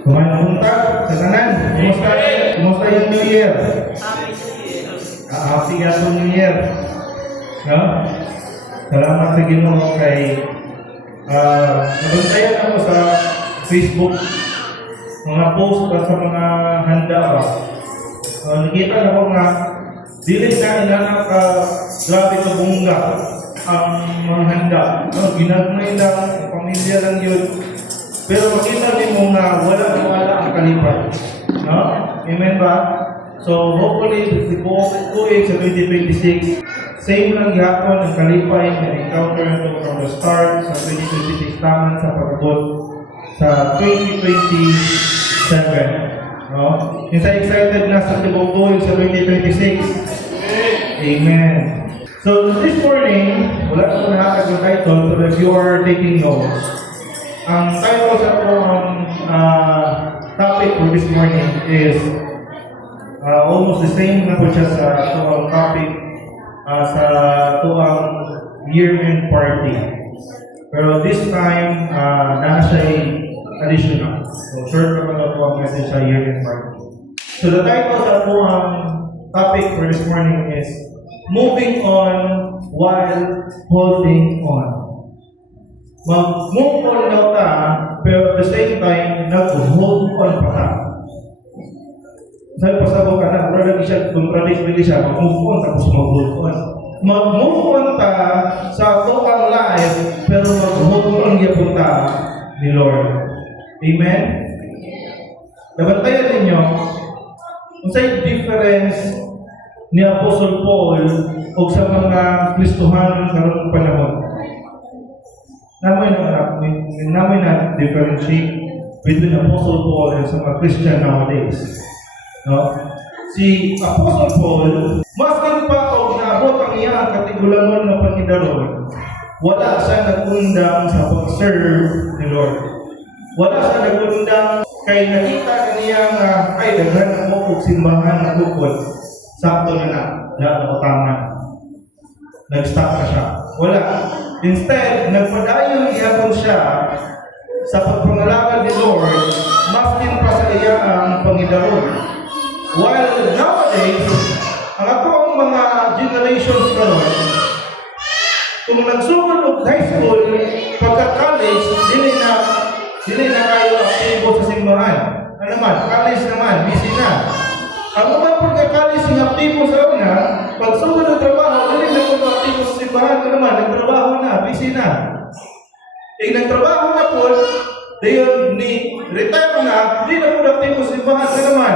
Kumain sa tanan. Kumusta yung New Year? Happy New Year. No? Salamat sa Ginoo kay nabuntayan ako sa Facebook mga post sa mga handa ba. Nakita na ko nga dili na inanak grabe ka bungga ang mga handa. Ginagmay lang, pamilya lang yun. Pero makita din mo nga wala ang kalipay. No? Amen ba? So hopefully, bukuin sa 2026, same lang gihapon ang kalipay na encounter ito from the start sa 2026 taman sa pag-abot sa 2027. No? Isa excited na sa tibubuhin sa 2026. Amen. So this morning, wala ko nakakag ng title, so if you are taking notes, ang title sa itong topic for this morning is almost the same na po siya sa itong topic sa itong year-end party. Pero this time, na siya additional. So short naman na po ang message sa year-end party. So the title sa itong topic for this morning is Moving On While Holding On. Mag-move on daw ta, pero at the same time, nag-hold on pa ta. Sabi pa sa buka na, contradict siya, mag-move on tapos mag-hold on. Mag-move on ta sa total life, pero mag-hold on yapon ta ni Lord. Amen? Nabantayan ninyo, kung sa'yo difference ni Apostle Paul o sa mga Kristohanon karong panahon. Namin na differentiate between Apostle Paul and sa mga Christian nowadays. No? Si Apostle Paul, maskin pa o naabot ang iyang katigulangon na pagkidaron, wala siya nagundang sa pag-serve ni Lord. Wala siya nagundang kay nakita kaniyang ay daghan mo og simbahan na bukod. Sakto na tama. Nag-stop na siya. Wala. Instead, nagpadayon iyapon siya sa pagpangalangad ni Lord, maskin pa sa iya ang Panginoon. While nowadays, ang atong mga generations karon, kung nagsugod og high school, pagka-college, dili na kayo aktibo sa simbahan. Ano naman? College naman, busy na. Ang mga pagka-college ng aktibo sa una, pagsugod ng trabaho, dili na kung aktibo sa simbahan ka naman, nagtrabaho na, busy na. Nagtrabaho na po, dayon ni retire na, di na po aktibo sa simbahan ka naman.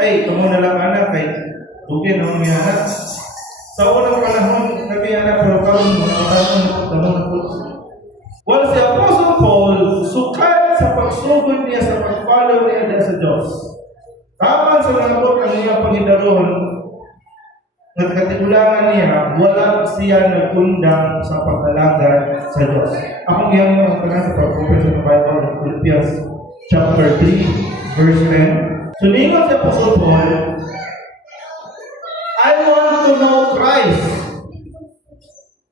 Ay, kamo na lang anak, ay tugin ang mga anak. Sa unang panahon, kami anak, pero karon mga panahon na po. While si Apostle Paul, sukat sa pagsugod niya sa pag-follow niya sa Diyos. Tama sa nangabot ang iyang Panginoon, nagkatigulangan niya, wala siya nagkundang sa pag-alagad sa Diyos. Akong iyang mga kanan sa pag-open sa Bible ng Philippians chapter 3, verse 10. So, ningon si Apostle Paul, I want to know Christ.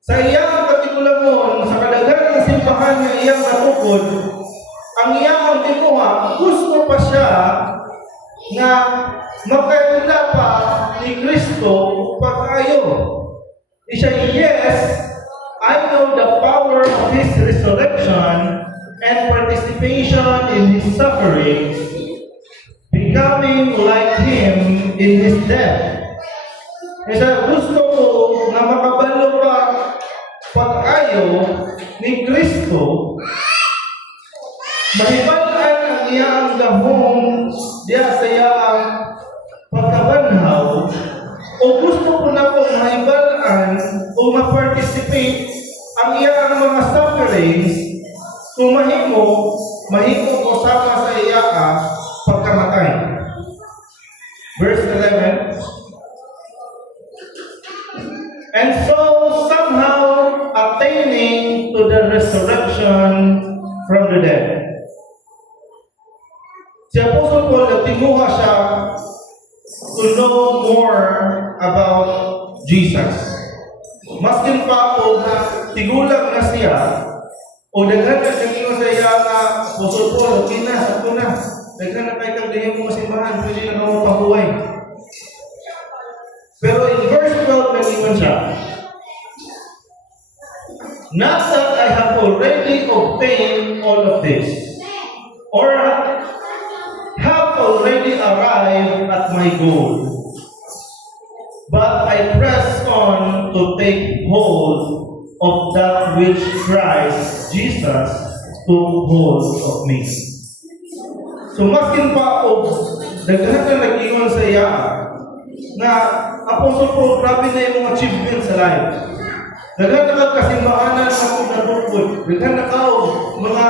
Sa iyang katigulangon, sa kadaghan ng simbahan ng iyang natukod, ang iyang tinuha, gusto pa siya nga magkaila pa ni Kristo pag-ayo. Siya, yes, I know the power of His resurrection and participation in His suffering, becoming like Him in His death. Siya, gusto ko na makabalo pa pag-ayo ni Kristo, mahibalaan ang iyang gahong diya sa iyang pagkabanhaw, o gusto ko na pong mahibalaan o ma-participate ang iyang mga sufferings kung mahimo ko sama sa iya pagkamatay. Verse 11. And so somehow attaining to the resurrection from the dead. Si Apostle Paul, nagtinguha siya to know more about Jesus. Maskin pa po na tigulang na siya, o daghan na sa iya na Apostle Paul, okay na, sakto na. Daghan na kay kang dihang mo simbahan, pwede na mo pabuhay. Pero in verse 12, nag-iwan siya, not that I have already obtained all of this, or have already arrived at my goal, but I press on to take hold of that which Christ Jesus took hold of me. So maskin pa og daghan na nag-ingon sa iya nga Apostle Paul, grabe na yung mga achievements sa life. Daghan na kag kasimbahanan na akong natupod. Daghan na ka mga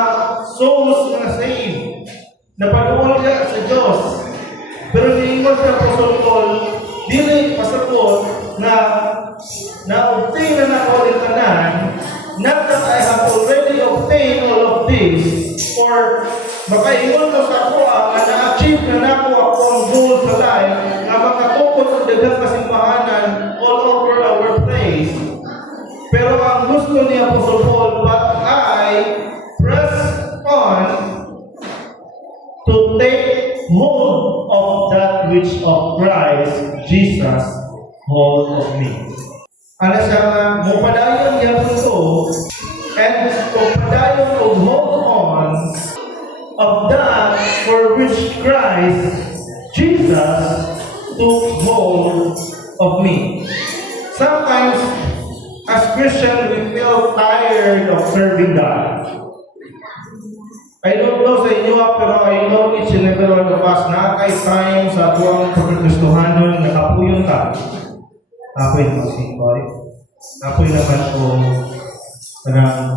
souls nga saved. Napaduol ka sa Diyos. Pero niingon sa Apostle Paul, dili pasapot na na-obtain na ako ng tanan, not that I have already obtained all of this, or makaingon ko sa ako na na-achieve na nako ako ang goal sa life, na makatukot ang daghang kasimbahanan all over our place. Pero ang gusto ni Apostle Paul, but I press on to take hold of that which of Christ Jesus hold of me. Ano siya nga, mupadayon niya po ito, and mupadayon o hold on of that for which Christ Jesus took hold of me. Sometimes, as Christians, we feel tired of serving God. I don't know sa inyo, pero I know each and every one of us na kay time sa tuwang pagkagustuhanon na kapuyon ka. Apoy mag-singkoy. Apoy naman ko parang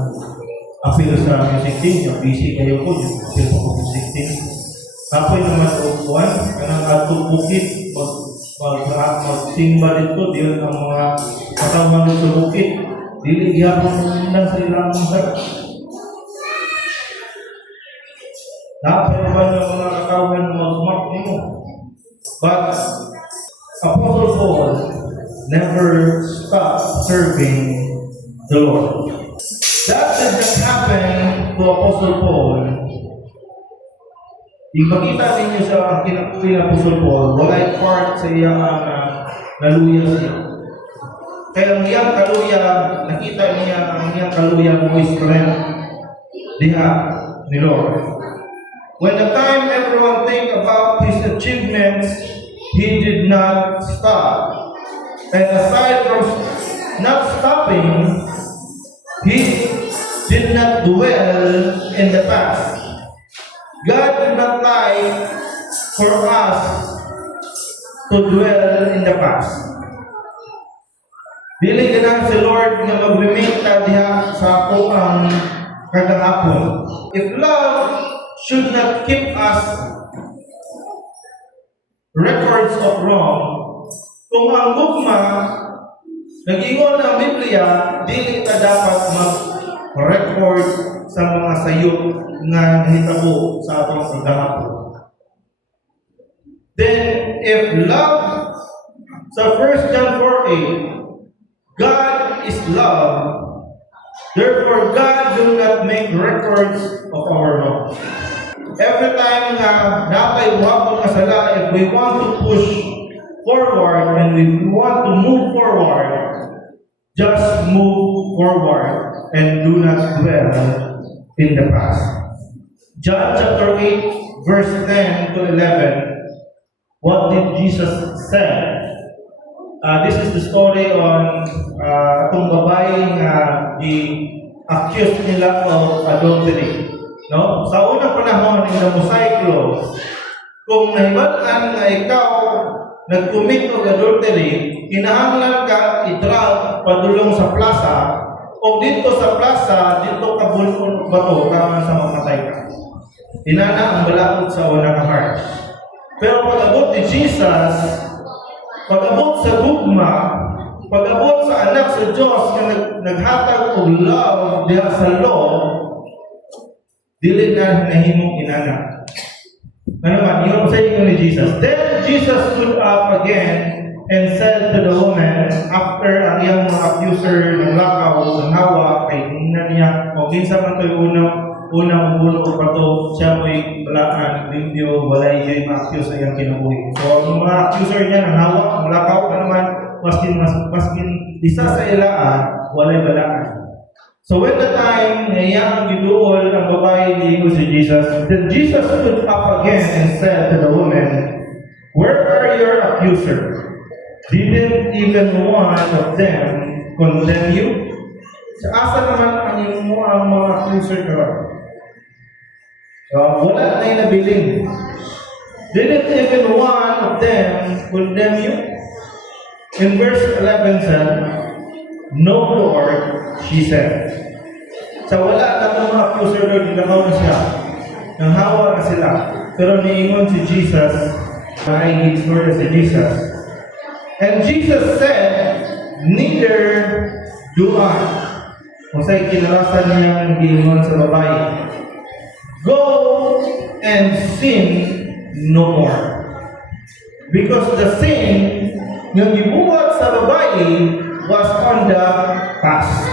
apil sa music team, yung busy kayo po, yung apil po music team. Apoy naman ko buwan, kanang atupukit, mag-singba dito, diyon ang mga katawan sa bukit. Dili gihapon lang sa ilang mga dapat naman yung mga katawan mag-mark nimo. But Apostle Paul never stopped serving the Lord. That did not happen to Apostle Paul. Ipakita ninyo sa kinabuhi ng Apostle Paul, walay part sa iya naluya siya. Kaya ang iyang kaluya, nakita niya ang iyang kaluya mo strength diha ni Lord. When the time everyone think about his achievements, he did not stop. And aside from not stopping, he did not dwell in the past. God did not like for us to dwell in the past. Dili ganahan si Lord nga mag-remain ta diha sa ato ang kagahapon. If love should not keep us records of wrong, kung ang gugma nag-ingon ang Biblia, dili ta dapat mag-record sa mga sayop nga nahitabo sa atong kagahapon. Then, if love, sa 1 John 4:8, God is love, therefore God do not make records of our wrongs. Every time nga napay wapon kasala, if we want to push forward and we want to move forward, just move forward and do not dwell in the past. John chapter 8, verse 10 to 11, what did Jesus say? This is the story on itong babaeng di-accused nila of adultery. No? Sa unang panahon ng mosaiklo, kung nahibataan nga ikaw nag-commit og adultery, kinahanglan ka i-drag padulong sa plaza, o dito sa plaza, dito ka bulon bato kaman sa mamatay ka. Inana ang balakod sa unang heart. Pero pag-abot ni Jesus, pag-abot sa gugma, pag-abot sa anak sa Diyos na naghatag og love diha sa law, dili na nahimong inana. Ano man, yun sa inyo ni Jesus. Then Jesus stood up again and said to the woman, after ang iyang mga accuser ng lakaw, ng hawa, kay tingnan niya, o kinsa man ito yung unang unang puno pa to, siya mo'y balaan, limpyo, walay yung ma-accuse sa iyang kinabuhi. So, ang mga accuser niya, nang hawak, malakaw ka naman, maskin isa sa ilaan, walay balaan. So when the time na iyang giduol ang babae ni si Jesus, then Jesus stood up again and said to the woman, "Where are your accusers? Didn't even one of them condemn you?" Sa asa naman ang mga accuser ka? So, wala na yung nabiling. Didn't even one of them condemn you? In verse 11 said, "No, Lord," she said. Sa wala na itong mga accuser, Lord, nilakaw na siya. Nanghawa na sila. Pero niingon si Jesus, maayong istorya si Jesus. And Jesus said, "Neither do I." Kung sa'y kinalasan niyang giingon sa babae, "Go and sin no more." Because the sin yung gibuhat sa babae was on the past.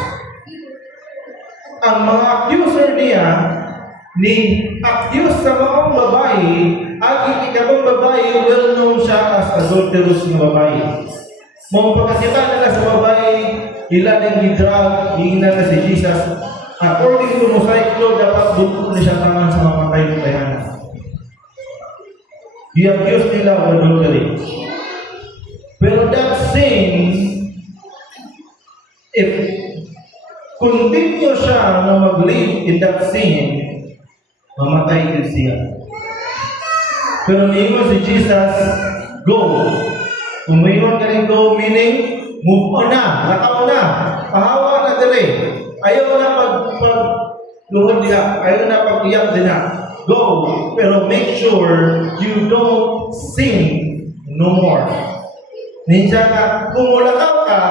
Ang mga accuser niya ni accuse sa mga babae, at ikabang babae, well known siya as adulterous na babae. Mong pagkakita nila sa babae, ilan ang gidrag, hihina na si Jesus. According to Mosaic law, dapat buto na siya tangan sa mapatay ng tayanan. I-accuse nila of adultery. Pero that sin, if continue siya na mag-live in that sin, mamatay din siya. Pero niingon si Jesus, "Go." Kung mayroon ka rin go, meaning, move on na, lakaw na, pahawa na dali. Ayaw na pag-luhod nila, ayaw na pag-iyak din na. Go, pero make sure you don't sin no more. Ninsya ka, kung mulakaw ka,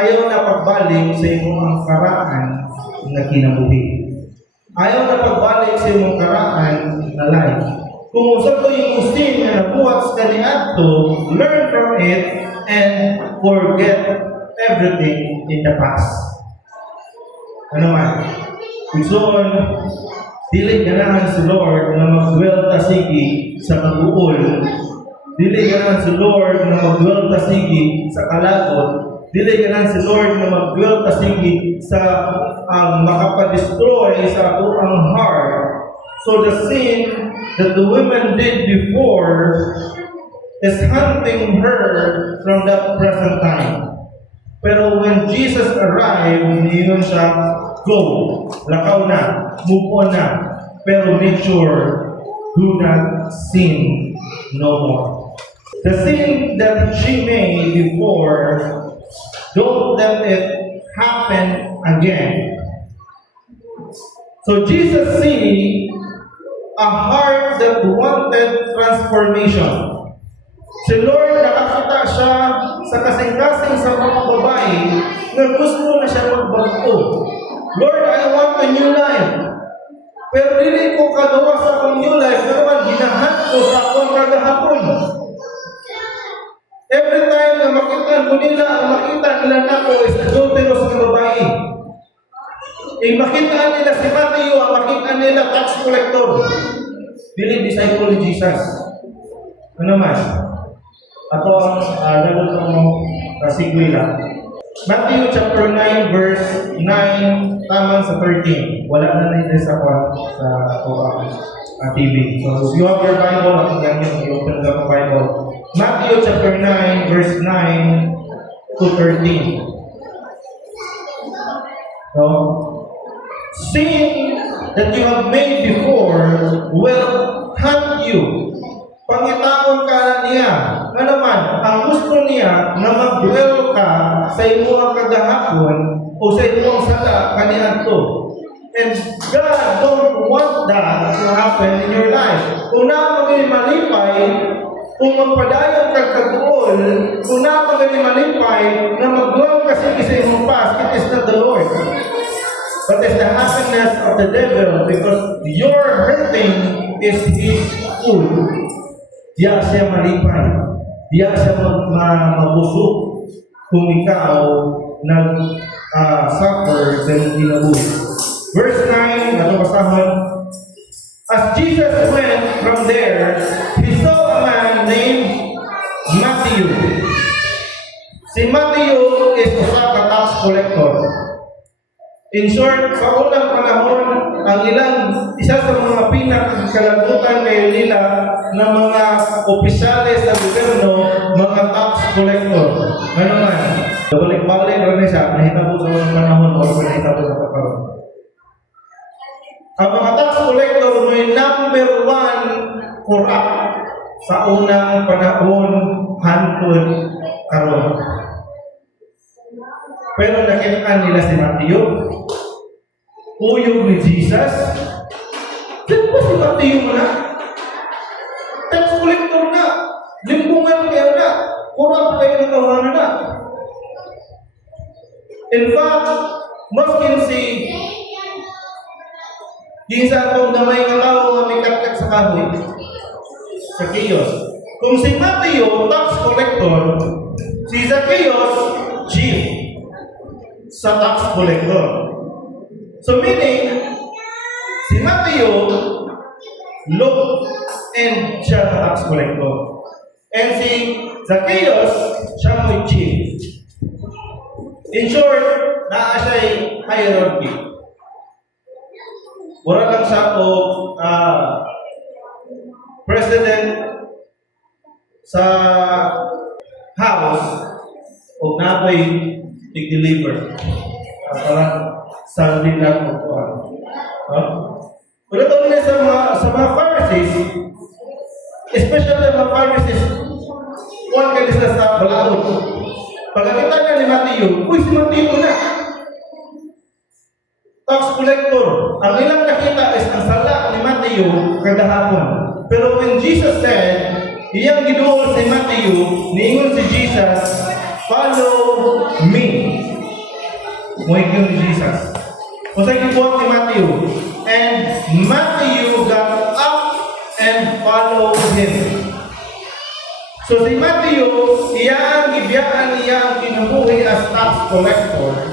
ayaw na pagbalik sa iyong karaan na kinabuhi. Ayaw na pagbalik sa iyong karaan na life. Kung usap ko yung sin na nabuhat sa kaniadto, learn from it and forget everything in the past. Ano man? Gusto dili ganahan si Lord na mag-dwell ta sige sa pag-uol. Dili ganahan si Lord na mag-dwell ta sige sa kalagot. Dili ganahan si Lord na mag-dwell ta sige sa makapadestroy sa atong heart. So the sin that the women did before is hunting her from that present time. Pero when Jesus arrived, niyon siya, "Go, lakaw na, move on na, pero make sure, do not sin no more." The sin that she made before, don't let it happen again. So Jesus see a heart that wanted transformation. Si Lord nakakita siya sa kasing-kasing sa mga babae na gusto na siya magbago. "Lord, I want a new life. Pero dili ko kagawa sa akong new life, pero man ginahan ko sa akong kagahapon." Every time na makita nila na ako is adulterous na babae. Makita nila si Matthew, makita nila tax collector. Dili disciple ni Jesus. Ano man? Ato ang dapat mo kasigwila. Matthew chapter 9 verse 9 taman sa 13. Wala na nito sa TV. So if you have your Bible, ako ganyan, i-open ka ang Bible. Matthew chapter 9 verse 9 to 13. So, sin that you have made before will hunt you. Pangitaon ka na niya. Nga naman, ang gusto niya na mag-dwell ka sa iyong kagahapon o sa iyong sala kaniadto. And God don't want that to happen in your life. Kung na maging malipay, kung magpadayon kang kaguol, kung na maging malipay, na mag-dwell kasi sa iyong past, it is not the Lord. But it's the happiness of the devil because your hurting is his food. Diya siya malipay. Diya siya mabusog kung ikaw nag-suffer sa kinabuhi. Verse 9, ato basahon. As Jesus went from there, he saw a man named Matthew. Si Matthew is usa ka tax collector. In short, sa unang panahon, ang ilang isa sa mga pinakakalagutan kayo nila ng mga opisyales sa gobyerno, mga tax collector. Ano man? Balik-balik rin siya, nahitabo sa unang panahon o nahitabo sa pagkaroon. Ang mga tax collector may number one corrupt sa unang panahon hangtod karon. Pero nakita nila si Matthew, uyog ni Jesus. Diyan ba si Matthew mo na? Tax collector na, limbungan kayo na, corrupt kayo ng kawanan na. In fact, maskin si Ginsa itong damay ng tao na may kakak sa kahoy, sa Zacchaeus. Kung si Matthew, tax collector, si Zacchaeus, chief sa tax collector. So meaning, si Matthew, low and siya na tax collector. And si Zacchaeus, siya mo chief. In short, naa siya'y hierarchy. Wala lang sa president sa house o napoy i-deliver. Parang saldi lang mo po. Pero ito nila sa mga Pharisees, especially mga Pharisees, kuwan kayo sila sa balaod. Pagkakita niya ni Matthew, uy, si Matthew na. Tax collector. Ang ilang nakita is ang sala ni Matthew kada hapon. Pero when Jesus said, iyang giduol si Matthew, niingon si Jesus, follow me. Muhigyon ni Jesus. Kung sa'yo gibuhat ni Matthew. And Matthew got up and followed him. So si Matthew, iyang gibiyaan iyang kinubuhi as tax collector.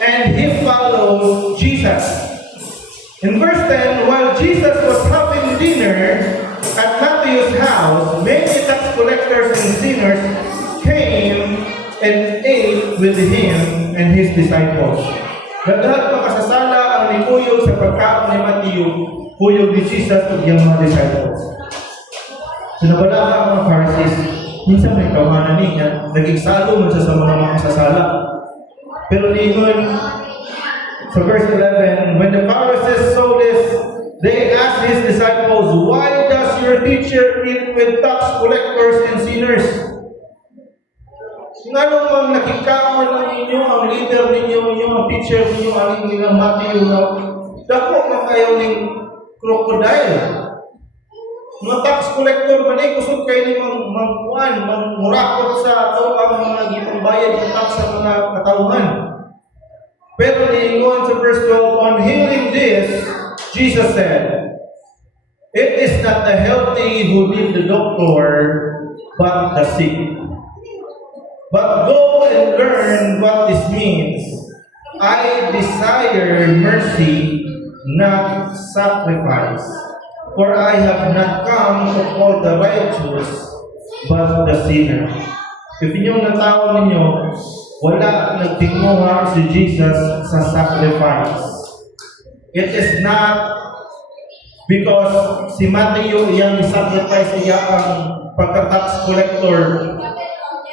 And he followed Jesus. In verse 10, while Jesus was having dinner at Matthew's house, many tax collectors and sinners came and ate with him and his disciples. Dagdag pa kasasala ang nikuyog sa pagkaon ni Matthew, kuyog ni Jesus at iyang mga disciples. Sinabala ka ang mga Pharisees, minsan may kawanan niya, naging salo man siya sa mga kasasala. Pero niyon, sa verse 11, when the Pharisees saw this, they asked his disciples, why does your teacher eat with tax collectors and sinners? Ngano mang nakikaon ng inyo, ang leader ninyo, ang teacher ninyo, ang inyong Matthew, dako na kayo ng crocodile. Mga tax collector ba na kusog kayo ng mangkuan, mangmurakot sa ito ang mga gipambayad ng tax sa mga katauhan. Pero niingon sa verse 12, on hearing this, Jesus said, it is not the healthy who need the doctor, but the sick. But go and learn what this means. I desire mercy, not sacrifice. For I have not come to call the righteous, but the sinner. If inyong natao ninyo, wala nagtinguha si Jesus sa sacrifice. It is not because si Matthew iyang sacrifice iya ang pagka-tax collector.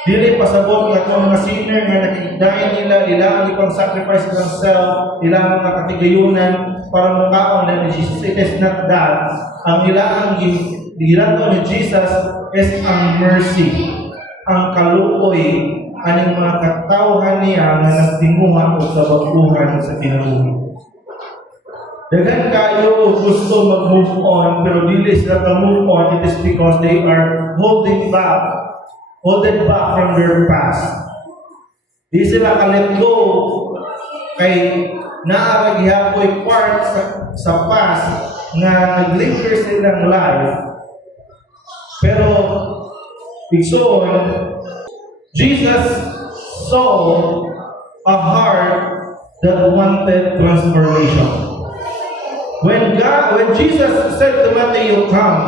Dili pasabot nga itong mga sinner nga nakikdahin nila, ilang ipang sacrifice ng self, ilang mga katigayunan para mukaon na ni Jesus. It is not that. Ang ilang gilato ni Jesus is ang mercy, ang kaluoy, aning mga katawhan niya nga nagtinguhan o sa baguhan sa kinabuhi. Dagan kayo gusto mag-move on, pero dili sila ka-move on, it is because they are holding back from their past. Di sila ka-let go kay naaragihapoy part sa past nga nag-linger silang life. Pero igsoon, Jesus saw a heart that wanted transformation. When Jesus said to Matthew, "Come,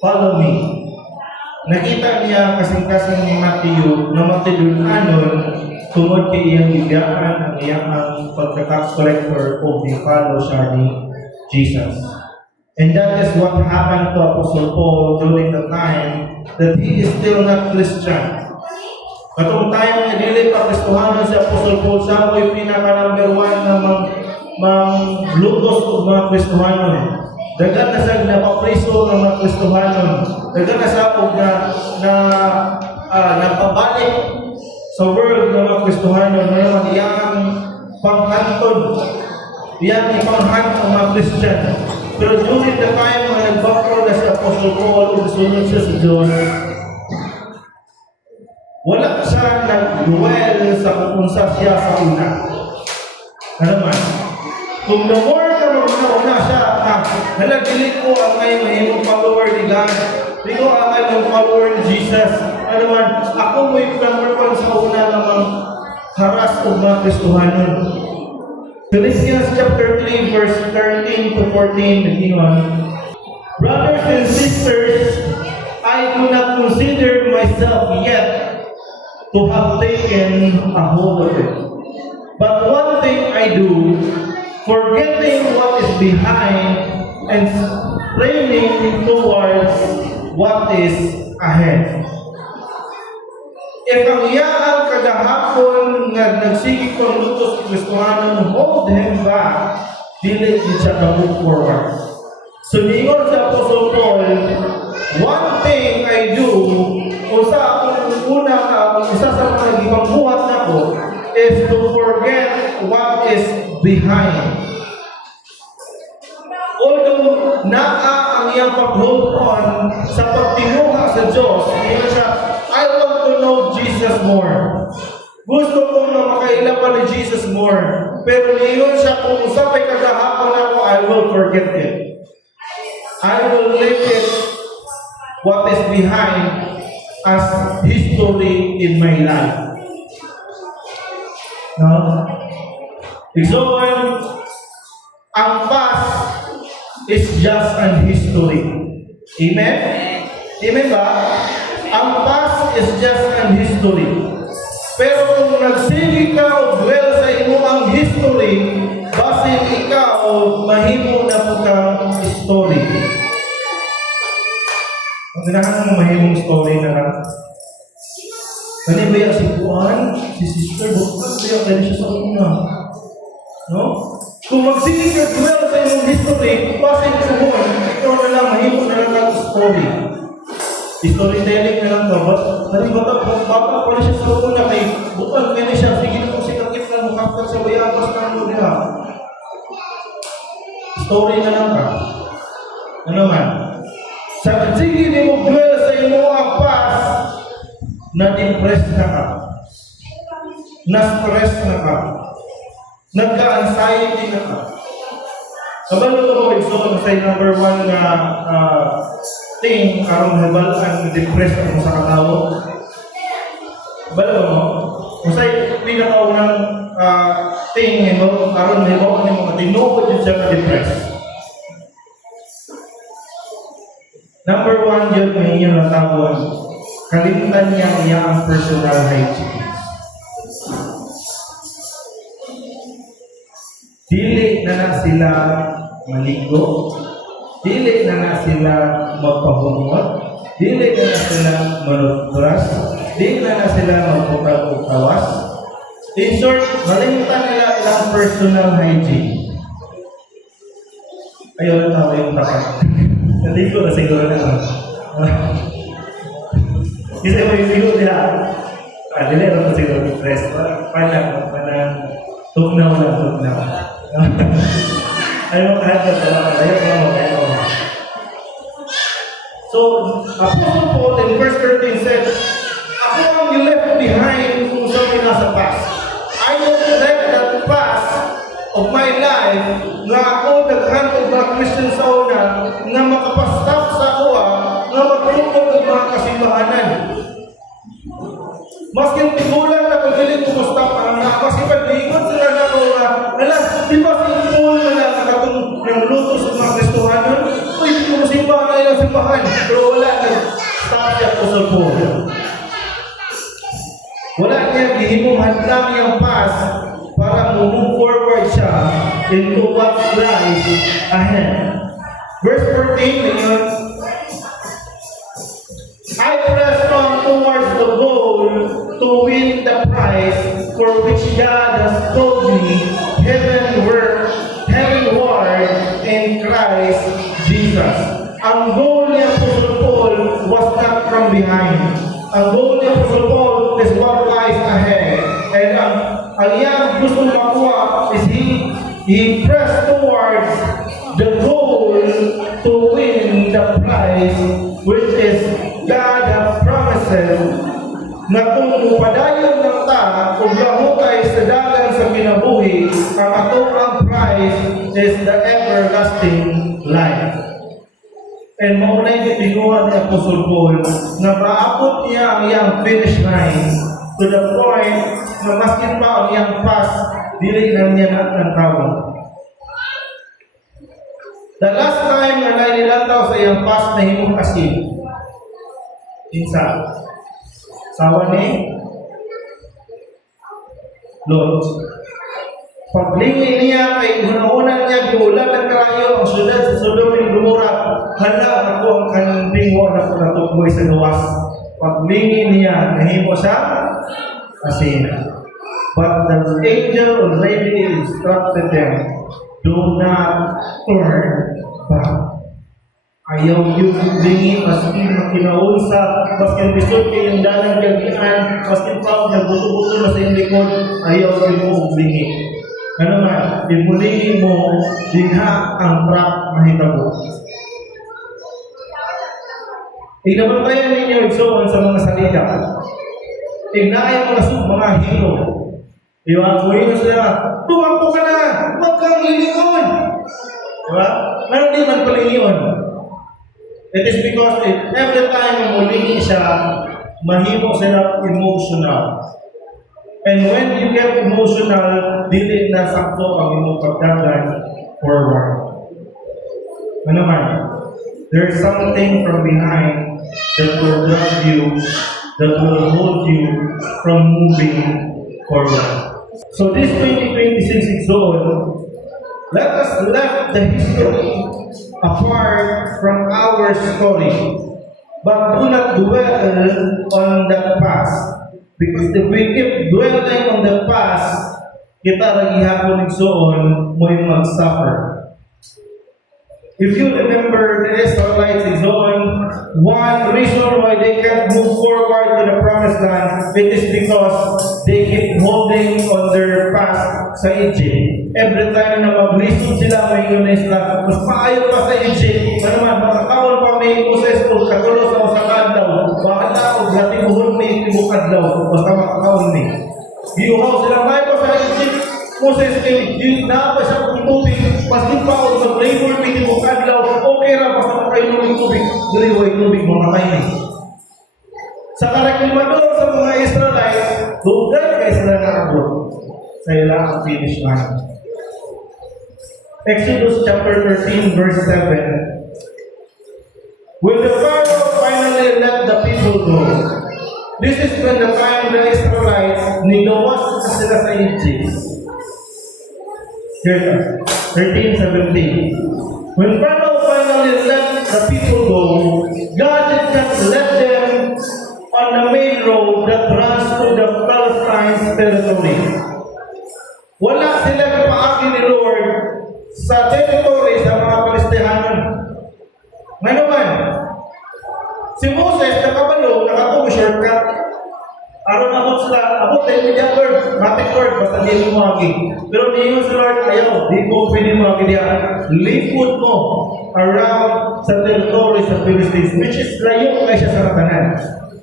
follow me," nakita niya kasing-kasing ni Matthew na matilunanon tungod kay iyang igaan ang iyang pagka-tax collector o follow siya ni Jesus. And that is what happened to Apostle Paul during the time that he is still not Christian. Katong time na dili pa Kristohanon si Apostle Paul, siya mo'y pinaka-number 1 na lutos o mga Kristohanon. Dagan na siya napapriso ng mga Kristohanon. Dagan na siya napabalik sa world ng mga Kristohanon. Na naman iyang panghantod, iyang ipanghan ng mga Christian. Pero during the time na nagbakro na si Apostle Paul o sunod siya sa Diyos, wala siya nag-dwell sa kung siya sa una. Ano naman? Kung the more na una siya, nalagili ko ang ngayon mahimong follower ni God. Hindi ko ang ngayon follower ni Jesus. Ano naman? Ako mo'y number 1 sa una namang haras o mga Kristohanon. Philippians chapter 3 verse 13 to 14, nag-iwan. Brothers and sisters, I do not consider myself yet to have taken a hold of it. But one thing I do, forgetting what is behind and straining towards what is ahead. If ang iyaan kagahapon nga nagsigig kong lutos ni Kristohanon, hold him back, dili siya ka-move forward. So niingon sa Apostle Paul, one thing I do, usa sa mga gipangbuhat nako, is to forget what is behind. Although naa ang iyang pag-hold on sa pagtinguha sa Diyos, niingon siya, I want to know Jesus more. Gusto kong na makailan pa ni Jesus more. Pero niyon siya, kung usapay kagahapon ako, I will forget it. I will leave it, what is behind, as history in my life. No? Igsoon, ang past is just an history. Amen? Amen ba? Ang past is just an history. Pero kung nagsigig ka o dwell sa imo ang history, basin ikaw o mahimo na po kang story. Ang ganahan mo mahimong story na lang. Kani ba yung si Juan, si sister, bakit ba yung siya sa una? No? Kung magsigig ka dwell sa imong history, basin sa Juan, ikaw na lang mahimo na lang ang story. Storytelling na lang to, but bata pa siya sa una kay bukan kaya siya, sige na kung sikakit na mukakot sa bayabas na ano nila. Story na lang ka. Ano man? Sa sige ni mo dwell sa imo ang past, na-depress na ka, na-stress na ka, nagka-anxiety na ka. Kabalo ko example sa number 1 na thing aron mabalaan depressed ako sa katao. Balo mo, usay pinakaunang thing mo aron mabalaan mo matinuod jud siya ka depressed. Number 1 yun may inyo natawag, kalimutan niya iyang personal hygiene. Dili na sila maligo, dili na sila magpahumot, dili na sila manutras, dili na sila magpupag-ukawas. In short, malimutan nila ilang personal hygiene. Ayaw na tawa yung tapat. Naligo na siguro na. Kasi may ligo nila. Dili na siguro depressed. Parang tugnaw na, tugnaw. Ayaw kahit na talaga. Ayaw. So, Apostle Paul in verse 13 said, ako ang you left behind kung saan nasa past. I don't let that past of my life na ako naghantog mga Christian sa una na makapastap sa kuha na magtungkol ng mga kasimbahanan. Maskin tigulan na pagdaling kumustap na kasi paglingon sila na kung Pero wala nag-stop siya Apostle Paul. Wala niya gihimong hadlang yung pass para move forward siya into what lies ahead. Verse 14, ngayon, I press on towards the goal to win the prize for which God has called me heavenward in Christ Jesus. Ang goal ni Apostle Paul was not from behind. Ang goal ni Apostle Paul is what lies ahead. And ang iyang gusto makuha is he pressed towards the goal to win the prize, which is God has promises na kung upadayon ng ta o lahutay sa dalan sa kinabuhi, ang atong prize is the everlasting life. And maunay gitinguhan ni Apostle Paul na maabot niya ang iyang finish line to the point na maskin pa ang iyang pass dili na niya ng tawag. The last time na nainilantaw sa iyang pass na himong asin, insa? Sawa ni Lord. Paglingi niya kay una-una niya giulan ng karayo ang syudad sa Sodom ug Gomorra, hala ako ang kanang bingo na ko natukoy sa gawas. Paglingi niya nahimo sa asin. But the angel already instructed them, do not turn back. Ayaw yung lingi, maskin makinaunsa, maskin bisod kayong dalang gagian, maskin pa nagbuto-buto na sa iyong likod, ayaw yung lingi. Ano man, imulingi mo, dinha ang trap mahitabo. Inabantayan ninyo igsoon sa mga salita. Ignaay mga hero. Iwaguhin na sila, tumakbo ka na, huwag kang lilingon. Diba? Ano di man palingon? It is because every time na mulingi siya, mahimo sila emotional. And when you get emotional, dili na sakto ang imong pagdagan forward. Ano man? There's something from behind that will drag you, that will hold you from moving forward. So this 2026 zone, let us left the history apart from our story, but do not dwell on that past. Because if we keep dwelling on the past, kita lagi hapon igsoon mo yung mag-suffer. If you remember the Israelites igsoon, one reason why they can't move forward to the promised land, it is because they keep holding on their past sa Egypt. Every time na maglisod sila, may yunis na, mas maayo pa sa Egypt. Ano man, makakaon pa may Moses o katulo sa usakan daw. Bakit na ako, lating uhon may tibukad daw. Basta makakaon may. Giuhaw sila, may pa sa Egypt. Moses, yung na pa siya kung tubig. Mas pa ako sa labor, may tibukad daw. Okay ra, basta makainom ng tubig. Daliway tubig, mga kayo. Sa kareklamador sa mga Israelites, dugan kayo sila nakabot sa ilang finish line. Exodus chapter 13 verse 7. When the Pharaoh finally let the people go, this is when the time the Israelites nilawas na sila sa Egypt. Here, 13:17. When Pharaoh finally let the people go, God did not let them on the main road that runs through the Palestine territory. Wala sila kapaagi ni Lord sa territory sa mga Palestihanon. Ngayon man, si Moses nakabalo, nakatubo shortcut. Aron abot sila, abot tayo niya Lord, matik Lord, basta di mo maki. Pero di mo si Lord, ayaw, di mo pwede maki diya. Lipod mo around sa territory sa Philistines, which is layo kay siya sa katanan.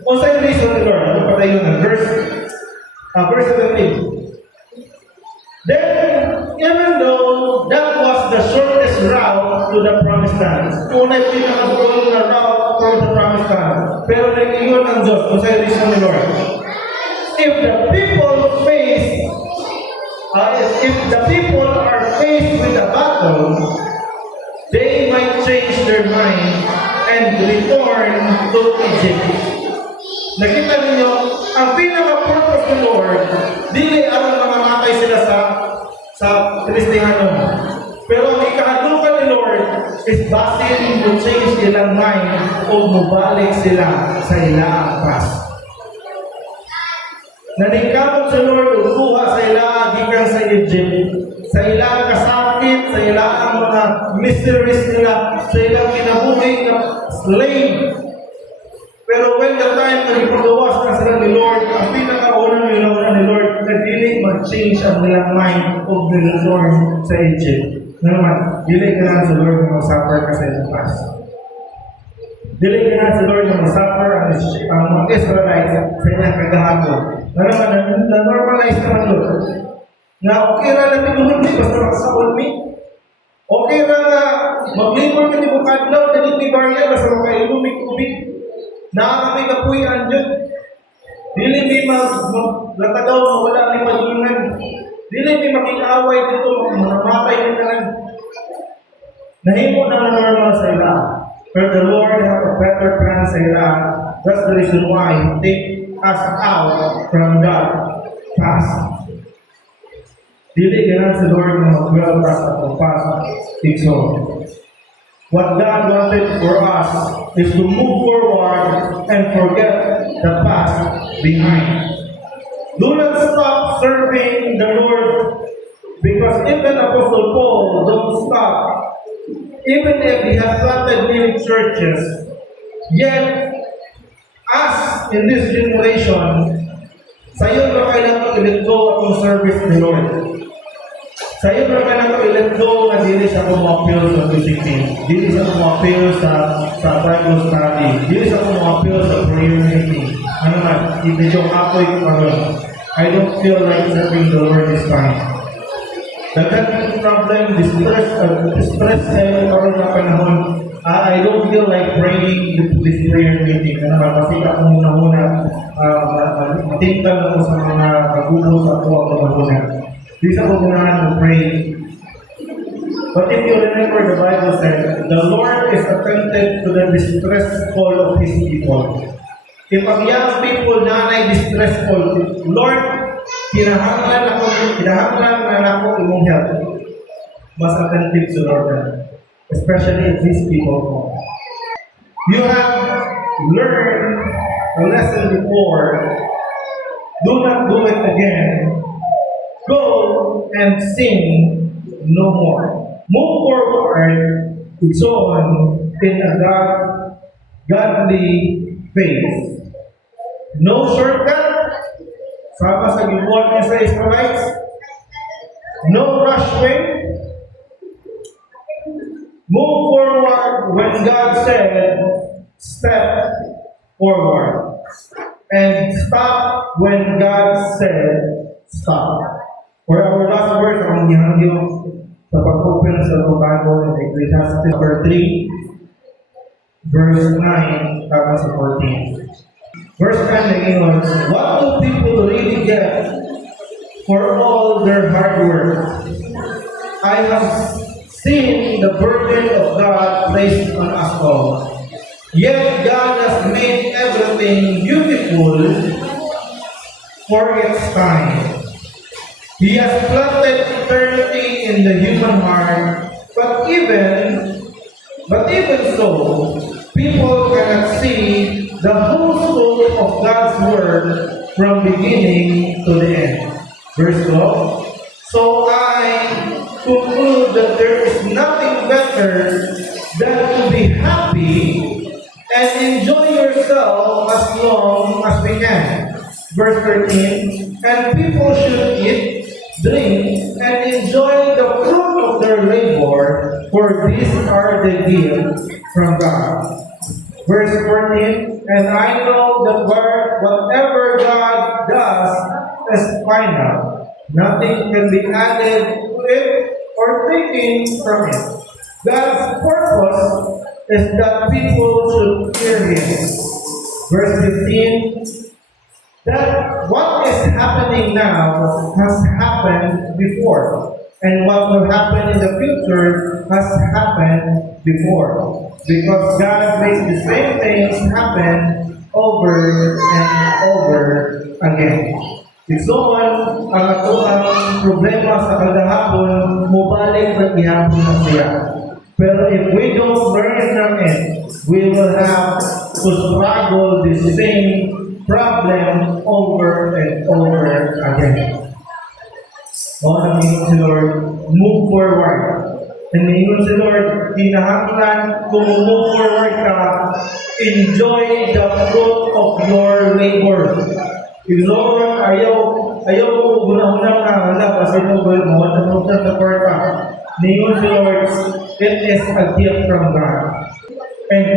O sa reason ni Lord, ano pa tayo ng verse 17. Then, even though that was the shortest route to the promised land, una'y pinakagulong na route to the promised land, pero nag-iwan ang Diyos kung sa'yo reason ni Lord. If the people are faced with a battle, they might change their mind and return to Egypt. Nakita ninyo, ang pinaka-purpose ng Lord, dili aron mamamatay sila sa Kristiyano. Pero ang ikahalukan ni Lord is basin to change ilang mind o mubalik sila sa ilang past. Naningkamot sa Lord utuha sa ilang gikan sa Egypt, sa ilang kasakit, sa ilang mga mysteries nila, sa ilang kinabuhi na slave. Pero when the time na ipagawas na sila ni Lord, ang pinakauna ni Lord na dili mag-change ang nilang mind o return sa Egypt. Na naman, dili ka na sa Lord na mag-suffer ka sa ilang past. Dili ka na sa Lord na mag-suffer ang mga Israelites sa ilang kagahapon. Na naman, na-normalize naman Lord. Na okay ra na tinuhod mi, basta makasakol mi. Okay ra na mag-labor ka ni Bukadlaw, na di barya, basta makailumig-ubig. Nakakami kapuyan yun. Dili mi latagaw na wala ni pag-ingan. Dili mi makikaway dito, mamatay ni tanan. Nahimo na normal sa ila. But the Lord has a better plan sa ila. That's the reason why He take us out from that past. Dili ganun sa Lord na mag-dwell us at ang past. So, what God wanted for us is to move forward and forget the past behind. Do not stop serving the Lord, because even Apostle Paul don't stop. Even if he has planted many churches, yet us in this generation, sayo na kailangan i-let go atong service ni Lord. Sayo na kailangan i-let go na dili sa pumapil sa music team, dili sa pumapil sa Bible study, dili sa pumapil sa prayer meeting. Ano man, i-medyo apoy ko karon. I don't feel like serving the Lord this time. Daghan problem, distress kayo karon na panahon. I don't feel like praying this prayer meeting. Ano ba, kasi ako muna matingkal ako sa mga kagulo sa ako ang muna. Di sa pupunahan to pray. But if you remember, the Bible said, the Lord is attentive to the distress call of His people. If ang young people na distress call, Lord, kinahanglan na ako imong help. Mas attentive sa Lord na. Especially if these people call. You have learned a lesson before. Do not do it again. Go and sin no more. Move forward to John in a godly faith. No shortcut. Sama sa gibuhat niya sa Israelites. No rush way. Move forward when God said, step forward. And stop when God said, stop. For our last verse, ang gihangyo sa pag-open sa Bible in Ecclesiastes chapter 3, verse 9, tapos sa 14. Verse 10 again was, what do people really get for all their hard work? I have seen the burden of God placed on us all. Yet God has made everything beautiful for its time. He has planted eternity in the human heart, but even so, people cannot see the whole scope of God's word from beginning to the end. Verse 12. So I conclude that there is nothing better than to be happy and enjoy yourself as long as we can. Verse 13. And people should eat, drink, and enjoy the fruit of their labor, for these are the gifts from God. Verse 14. And I know that whatever God does is final. Nothing can be added to it or taken from it. God's purpose is that people should fear Him. Verse 15. That what is happening now has happened before. And what will happen in the future has happened before. Because God makes the same things happen over and over again. Igsoon ang atong problema sa kagahapon, mubalik na gihapon na siya. Pero if we don't learn from it, we will have to struggle the same problem over and over again. O, namingon si Lord, move forward. And namingon si Lord, kinahanglan kung move forward ka, enjoy the fruit of your labor. If Lord, ayaw ko gunahunang na wala, kasi no, mawala mo sa kwarta. Namingon si Lord, it is a gift from God. And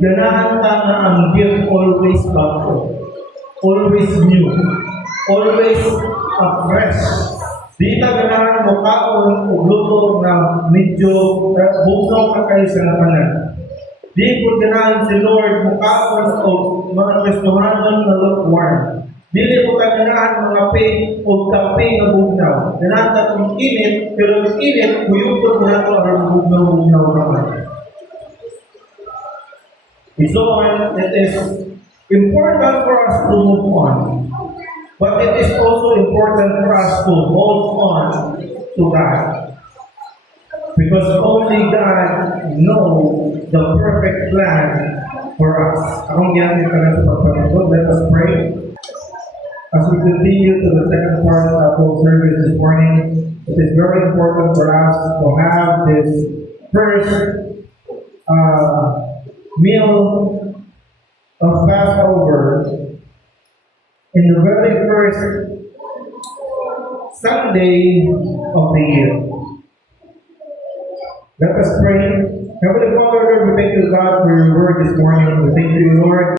ganahan ka na ang gift always bago, always new, always afresh. Di na ganahan mo kaon o luto na medyo bukaw ka kayo sa labanan. Di po ganahan si Lord mo kaon o mga restoranon na lukewarm. Dili po ka ganahan mga o kape na bugnaw. Ganahan ka kung init, pero yung init, kuyugtog na ito ang bugnaw naman. So, it is important for us to move on. But it is also important for us to hold on to God. Because only God knows the perfect plan for us. Akong ginamit ka na sa pagpapagod, let us pray. As we continue to the second part of our service this morning, it is very important for us to have this first meal of Passover in the very first Sunday of the year. Let us pray. Heavenly Father, Lord, we thank you, God, for your word this morning. We thank you, Lord,